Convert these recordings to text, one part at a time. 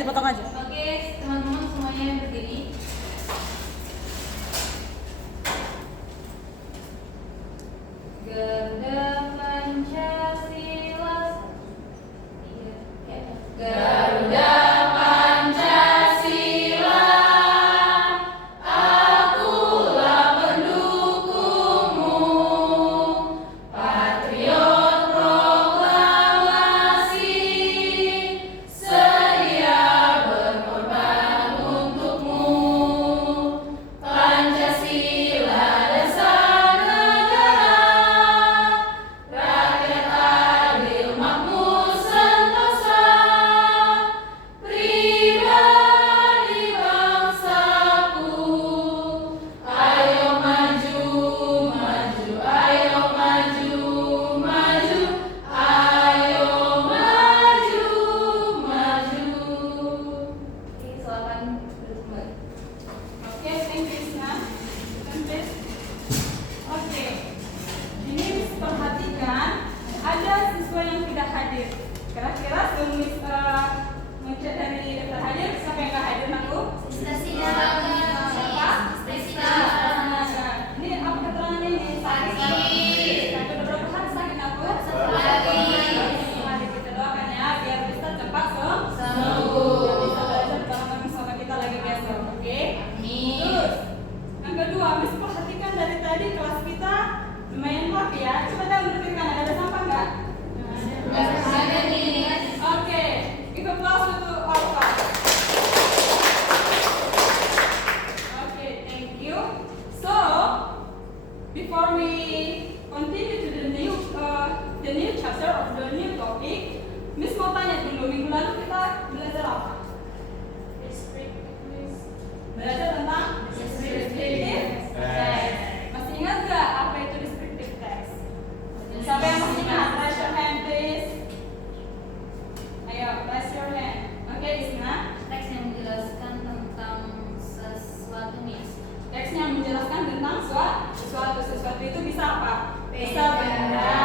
dipotong aja. Oke, teman-teman semuanya berdiri. Garda Pancasila. Garuda Pancasila, akulah pendukungmu, patriot proklamasi, sedia berkorban untukmu. Pancasila dasar negara, rakyat adil makmur sentosa, pribadi bangsaku. Ayo maju, maju, ayo maju, maju, ayo maju, maju. Oke, silakan duduk kembali. Oke, thank you, Isna. Oke, ini Miss perhatikan ada siswa yang tidak hadir. Kira-kira sebelum Miss mencet dari daftar hadir, siapa yang nggak hadir, Naku? Siapa? Ini apa keterangannya ini? Sakit. Sampai beberapa hari sakit, Naku? Satu hari. Kita doakan ya, biar bisa cepat sembuh. Biar bisa belajar bareng-bareng sama kita lagi besok, oke? Terus, yang kedua, Miss perhatikan dari tadi kelas kita lumayan rapi ya. Coba dong dudukkan, ada sampah nggak? Ada nih. Oke, give applause to all of us. Okay, thank you. So, before we continue to the new chapter of the new topic, Miss mau tanya dulu, minggu lalu kita belajar apa? Belajar tentang descriptive text. Masih ingat gak apa itu descriptive text? Siapa yang masih ingat? Raise your hand please. Ayo, raise your hand. Oke, Isna. Teks yang menjelaskan tentang sesuatu, Miss. Teks yang menjelaskan tentang sesuatu itu bisa apa? Bisa benda,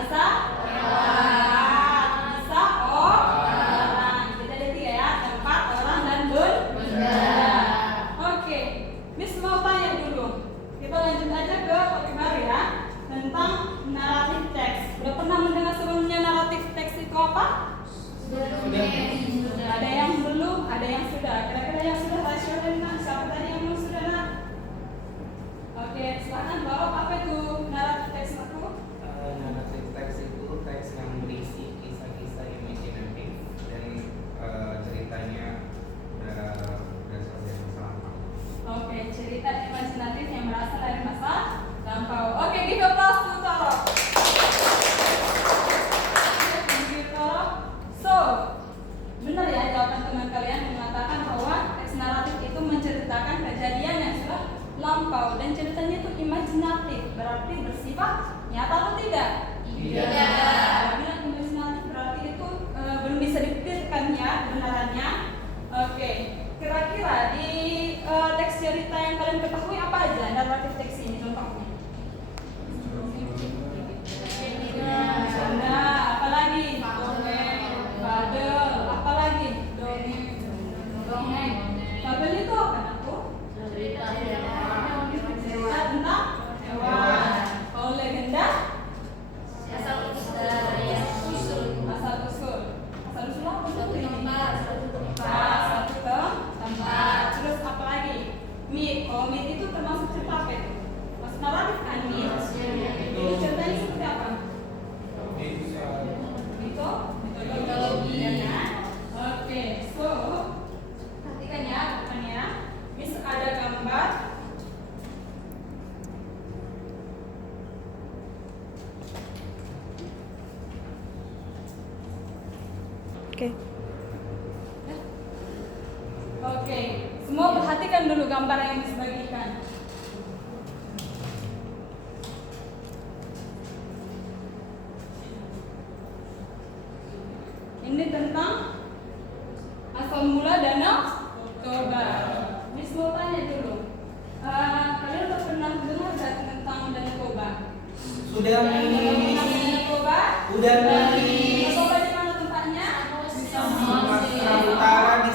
bisa tempat, bisa orang. Kita ada tiga ya, tempat, orang, dan benda. Oke, Miss mau tanya dulu. Kita lanjut aja ke topik baru ya, tentang naratif teks. Udah pernah mendengar sebelumnya naratif teks itu apa? Ada yang belum, ada yang sudah. Kira-kira yang sudah raise your hand, nah. Siapa tadi yang belum sudah, nah? Oke, silakan bawa apa itu naratif teks aku? Naratif teks itu teks yang berisi kisah-kisah imajinatif dan ceritanya berasal dari masa lampau. Oke, cerita imajinatif yang berasal dari masa lampau. Oke, give applause to Toro. Thank you, Toro. So, benar ya jawaban teman kalian mengatakan bahwa teks naratif itu menceritakan kejadian yang sudah lampau dan ceritanya itu imajinatif, berarti bersifat nyata atau tidak? Tidak. Bila imajinatif berarti itu belum bisa dibuktikan ya kebenarannya. Oke, kira-kira di teks cerita yang kalian ketahui apa aja naratif teks ini contohnya? Nah, apalagi? Fabel, apalagi? Dongeng. Fabel itu apa, Aku? Cerita tentang hewan. Kalau legenda? Asal-usul apa? Satu tempat. Terus apa lagi? Mit. Kalau mit itu termasuk cerita apa itu? Masuk naratif kan mit? Itu ceritanya seperti apa? Mitologi ya. Oke, so perhatikan ya depannya. Miss ada gambar. Oke. Oke, semua perhatikan dulu gambar yang Miss bagikan. Ini tentang asal mula Danau Toba. Miss mau tanya dulu, kalian udah pernah dengar nggak tentang Danau Toba? Sudah nih. Danau Toba? Udah nih. Toba di mana tempatnya? Sumatera Utara di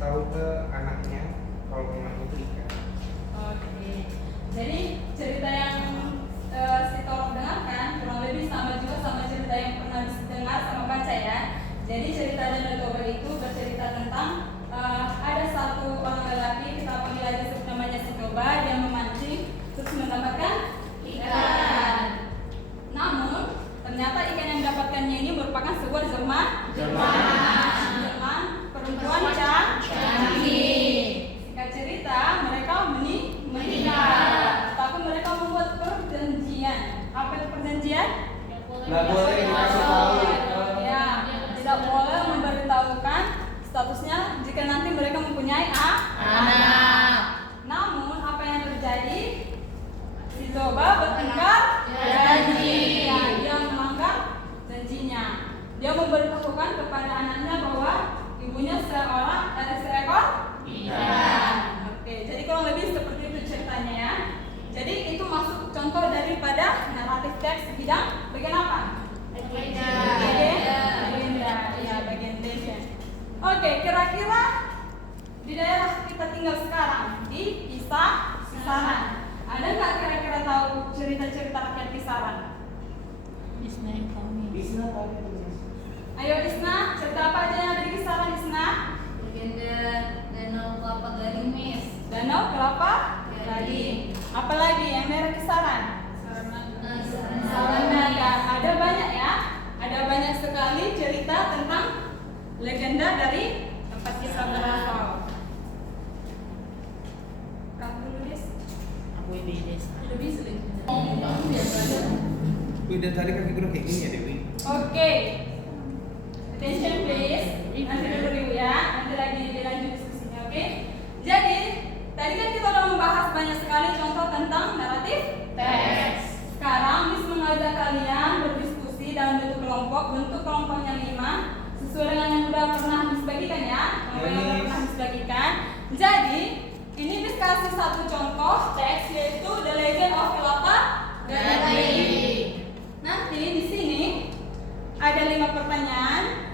tahu ke anaknya kalau anaknya berikan. Oke. Jadi cerita yang si Tolong dengarkan kurang lebih sama juga sama cerita yang pernah dengar sama baca ya. Jadi cerita Danau Toba itu bercerita tentang ada satu orang lelaki, kita panggil aja namanya si Toba, dia memancing terus mendapatkan ikan. Namun ternyata ikan yang didapatkannya ini merupakan sebuah jerman perempuan cantik. Singkat cerita mereka menikah, tapi mereka membuat perjanjian. Apa itu perjanjian? Nggak boleh dikasih tahu. Ya, tidak boleh memberitahukan statusnya jika nanti mereka mempunyai anak. Namun apa yang terjadi? Si Toba bertengkar janji. Ya, dia melanggar janjinya. Dia memberitahukan kepada anaknya bahwa ibunya seekor ikan. Oke, jadi kurang lebih seperti itu ceritanya ya. Jadi itu masuk contoh daripada naratif teks bidang bagian apa? Bagian legend. Oke, kira-kira di daerah kita tinggal sekarang di Kisaran. Ada nggak kira-kira tahu cerita-cerita rakyat Kisaran? Bisa tahu. Ayo Isna, cerita apa aja yang ada di Kisaran Isna? Legenda Danau Kelapa Gading, Miss. Danau Kelapa Gading. Apalagi yang daerah Kisaran? Salanaga. Ada banyak ya. Ada banyak sekali cerita tentang legenda dari tempat Kisaran berasal. Kamu dulu Des. Udah bisa deh. Wih, dan tadi kaki gue kayak gini ya Dewi. Oke. Attention please. Nanti dulu ya. Nanti lagi dilanjut diskusinya, oke? Jadi, tadi kan kita udah membahas banyak sekali contoh tentang naratif teks. Sekarang Miss mengajak kalian berdiskusi dalam bentuk kelompok. Bentuk kelompoknya 5 sesuai dengan yang udah pernah Miss bagikan ya. Kelompok yang udah pernah Miss bagikan. Jadi, ini Miss kasih satu contoh teks yaitu The Legend of Kelapa Gading. Nanti di sini ada 5 pertanyaan.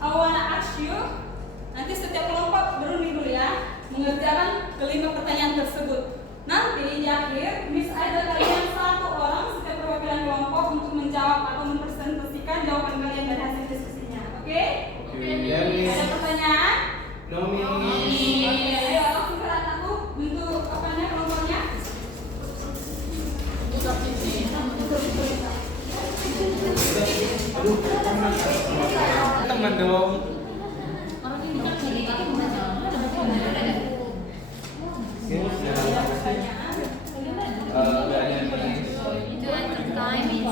I wanna ask you. Nanti setiap kelompok berunding dulu ya mengerjakan kelima pertanyaan tersebut. Nanti di akhir Miss ada kalian satu orang setiap perwakilan kelompok untuk menjawab atau mempresentasikan jawaban kalian dari hasil diskusinya. Oke? Ada pertanyaan? No, Miss. Oke, ayo langsung ke aku bentuk apanya kelompoknya? Aduh, teman dong. Orang ini kan gini kan Ada pertanyaan? time is 10.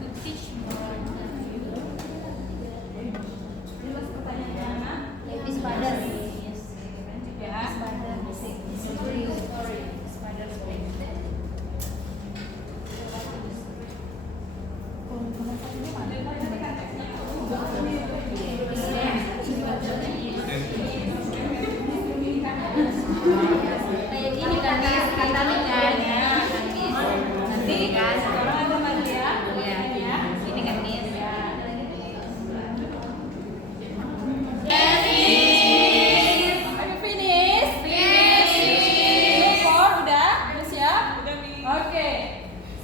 To teach more. Ini masih pertanyaan mana? Is pada Ya. Kayak gini kan Miss, kita nih kan nanti kan Sekarang ada lagi ya. ya ini kan Miss. Are you finish? Finish. Udah? Udah siap? Oke.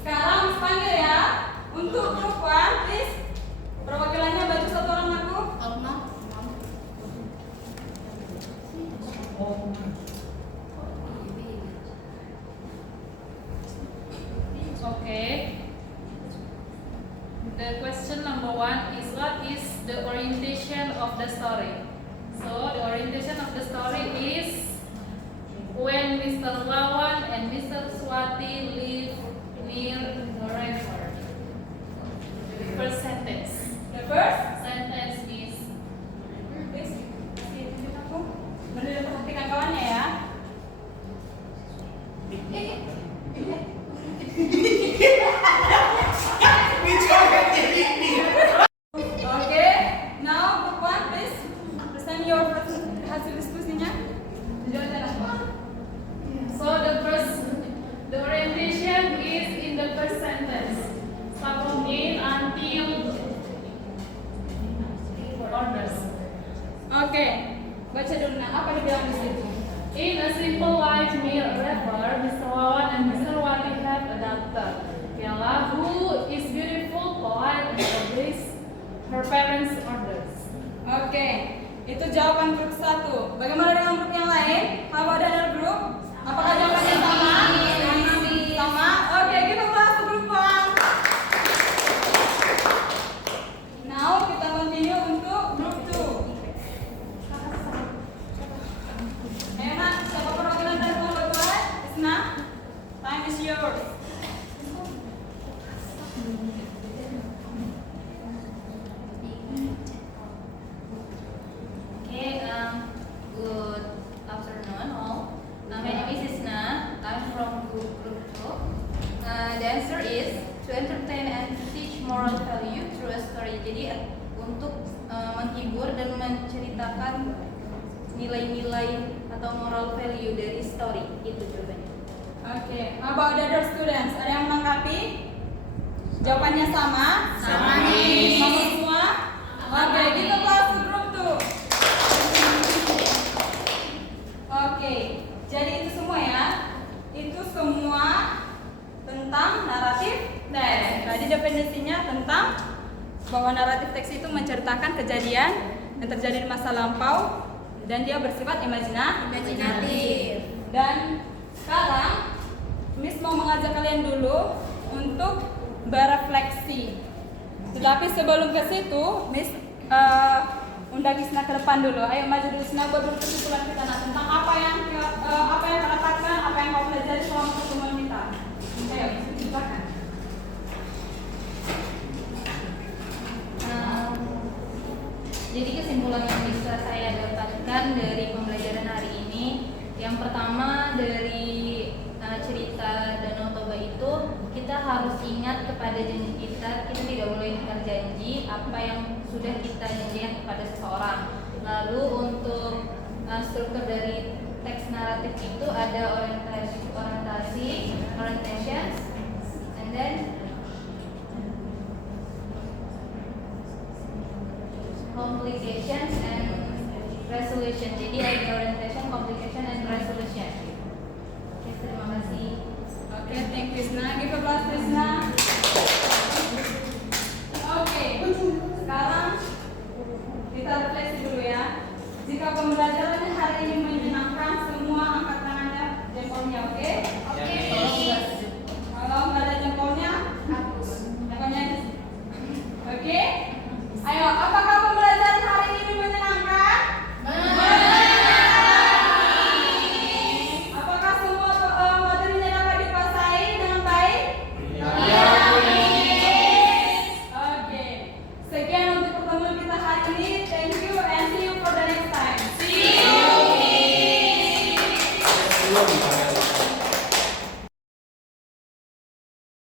Sekarang Miss panggil ya. Untuk perempuan, please. Perwakilannya baju satu orang aku. Okay. The question number 1 is what is the orientation of the story? So the orientation of the story is when Mr. Wawan and Mr. Swati live near the river. First sentence. The first. Sentence is Please. Kasih tunjuk aku. Benar perhatikan kawannya ya. Oke. Now group 1 please. Present your hasil diskusinya. Tunjukkan aku. so the orientation is in the first sentence. Start from A until Oke, baca dulu nah, apa dibilang di situ? In a simple life near a river, Mr. Wawan and Mr. Wati have a daughter, Bella, who is beautiful, polite, and obeys her parents' orders. Oke, itu jawaban grup 1. Bagaimana dengan grup yang lain? How about other group? Apakah jawabannya sama? Sama. Oke, kita bahas grup 1. Now kita continue untuk grup 2. Ayo nak, siapa perwakilan dari kelompok 2? Isna, time is yours. Okay, good afternoon all. My name is Isna. I'm from group 2. The answer is to entertain and to teach moral value through a story. Jadi untuk menghibur dan menceritakan nilai-nilai atau moral value dari story, itu jawabannya. Oke, how about the other students? Ada yang menanggapi? Jawabannya sama? Sama nih. Sama semua? Oke, kita bahas grup 2. Oke, jadi itu semua ya. Itu semua tentang naratif teks. Jadi definisinya tentang bahwa naratif teks itu menceritakan kejadian yang terjadi di masa lampau dan dia bersifat imajinatif. Dan sekarang Miss mau mengajak kalian dulu untuk berefleksi. Tetapi sebelum ke situ, Miss undang Isna ke depan dulu. Ayo maju dulu Isna buat kesimpulan kita nah, tentang apa yang kau dapatkan, apa yang kau pelajari selama pertemuan kita. Ayo, silakan. Jadi kesimpulan yang bisa saya dapatkan dari pembelajaran hari ini, yang pertama dari cerita Danau Toba itu, kita harus ingat kepada janji kita tidak boleh ingkar janji apa yang sudah kita janjikan kepada seseorang. Lalu untuk struktur dari teks naratif itu ada orientation, and then complications and resolution. Jadi ada orientation, complication, and resolution. Oke, terima kasih. Oke, thank you Isna. Give applause to Isna. Oke, sekarang kita refleksi dulu ya. Jika pembelajaran hari ini menyenangkan, semua angkat tangannya, jempolnya, oke? Oke. Kalau nggak ada jempolnya, hapus. Jempolnya. Oke? Ayo, apakah pembelajaran hari ini menyenangkan? Apakah semua materinya dapat dikuasai dengan baik? Oke. Sekian untuk pertemuan kita hari ini. Thank